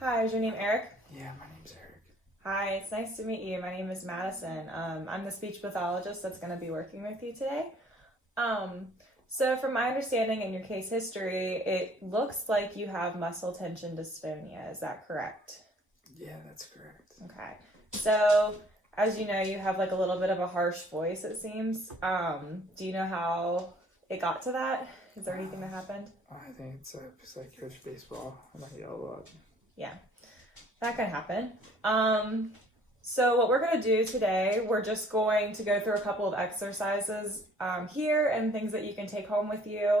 Hi, is your name Eric? Yeah, my name's Eric. Hi, it's nice to meet you. My name is Madison. I'm the speech pathologist that's going to be working with you today. Um, so, from my understanding in your case history, it looks like you have muscle tension dysphonia. Is that correct? Yeah, that's correct. Okay. So, as you know, you have like a little bit of a harsh voice, it seems. Do you know how it got to that? Is there anything that happened? I think it's because I coach baseball and I yell a lot. Yeah, that can happen. So what we're going to do today, we're just going to go through a couple of exercises here and things that you can take home with you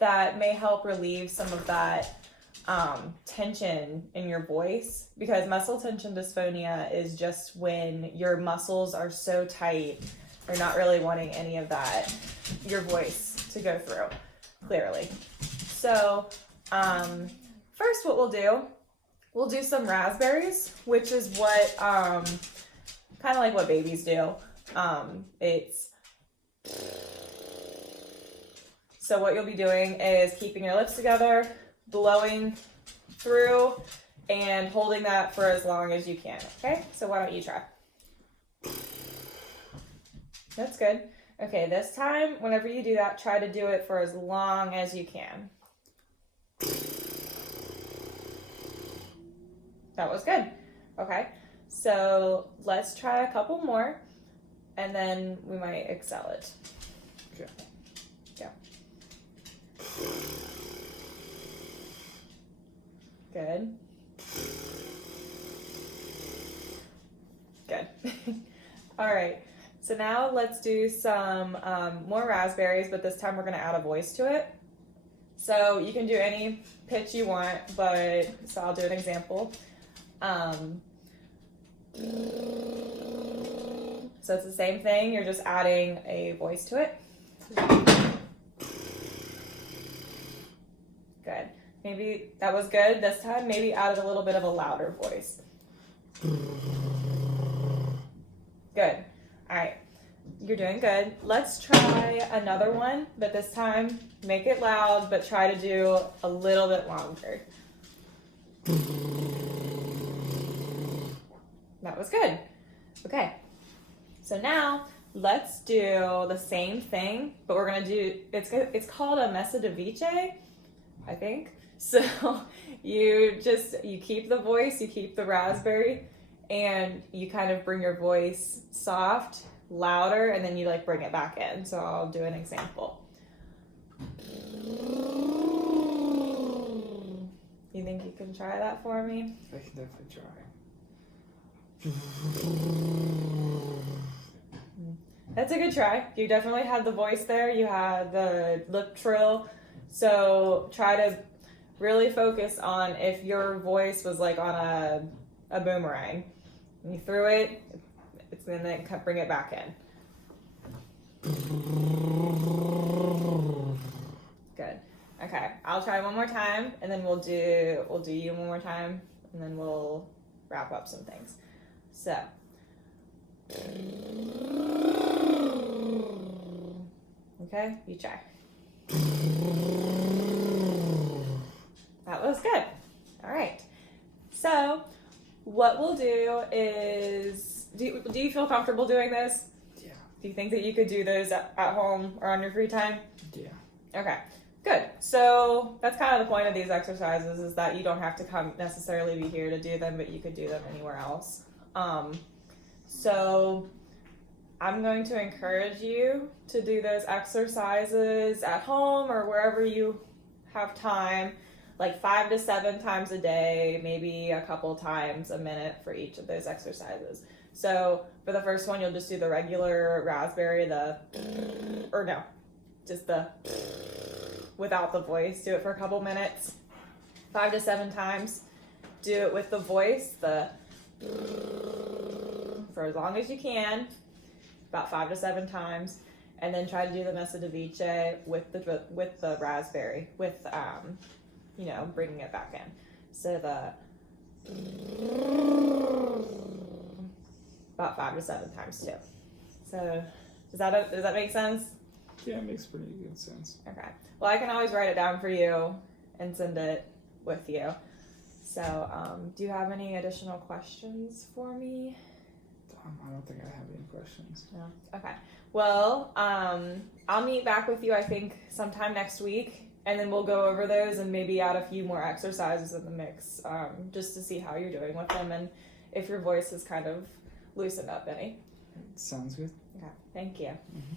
that may help relieve some of that tension in your voice, because muscle tension dysphonia is just when your muscles are so tight, you're not really wanting any of that, your voice to go through clearly. So first what we'll do some raspberries, which is what, kind of like what babies do. So what you'll be doing is keeping your lips together, blowing through, and holding that for as long as you can, okay? So why don't you try? That's good. Okay, this time, whenever you do that, try to do it for as long as you can. That was good. Okay, so let's try a couple more, and then we might excel it. Okay. Yeah. Good. Good. All right, so now let's do some more raspberries, but this time we're going to add a voice to it. So you can do any pitch you want, but so I'll do an example. So it's the same thing, you're just adding a voice to it. Good. Maybe that was good this time. Maybe added a little bit of a louder voice. Good. All right. You're doing good. Let's try another one, but this time make it loud, but try to do a little bit longer. That was good. Okay. So now let's do the same thing, but we're gonna do, it's called a messa di vice, I think. So you keep the voice, you keep the raspberry, and you kind of bring your voice soft, louder, and then you like bring it back in. So I'll do an example. You think you can try that for me? I can definitely try. That's a good try. You definitely had the voice there. You had the lip trill. So try to really focus on if your voice was like on a boomerang. And you threw it, it's going to bring it back in. Good. Okay, I'll try one more time, and then we'll do you one more time, and then we'll wrap up some things. So. Okay, you try. That was good. All right. So, what we'll do is, do you feel comfortable doing this? Yeah. Do you think that you could do those at home or on your free time? Yeah. Okay. Good. So that's kind of the point of these exercises, is that you don't have to necessarily be here to do them, but you could do them anywhere else. So I'm going to encourage you to do those exercises at home or wherever you have time, like 5 to 7 times a day, maybe a couple times a minute for each of those exercises. So for the first one, you'll just do the regular raspberry, just the without the voice. Do it for a couple minutes, 5 to 7 times. Do it with the voice, for as long as you can, about 5 to 7 times, and then try to do the messa di vice with the raspberry, with bringing it back in. So about 5 to 7 times too. So does that make sense? Yeah, it makes pretty good sense. Okay. Well, I can always write it down for you and send it with you. So, do you have any additional questions for me? I don't think I have any questions. No. Okay. Well, I'll meet back with you, I think, sometime next week, and then we'll go over those and maybe add a few more exercises in the mix, just to see how you're doing with them and if your voice has kind of loosened up any. Sounds good. Okay. Thank you. Mhm.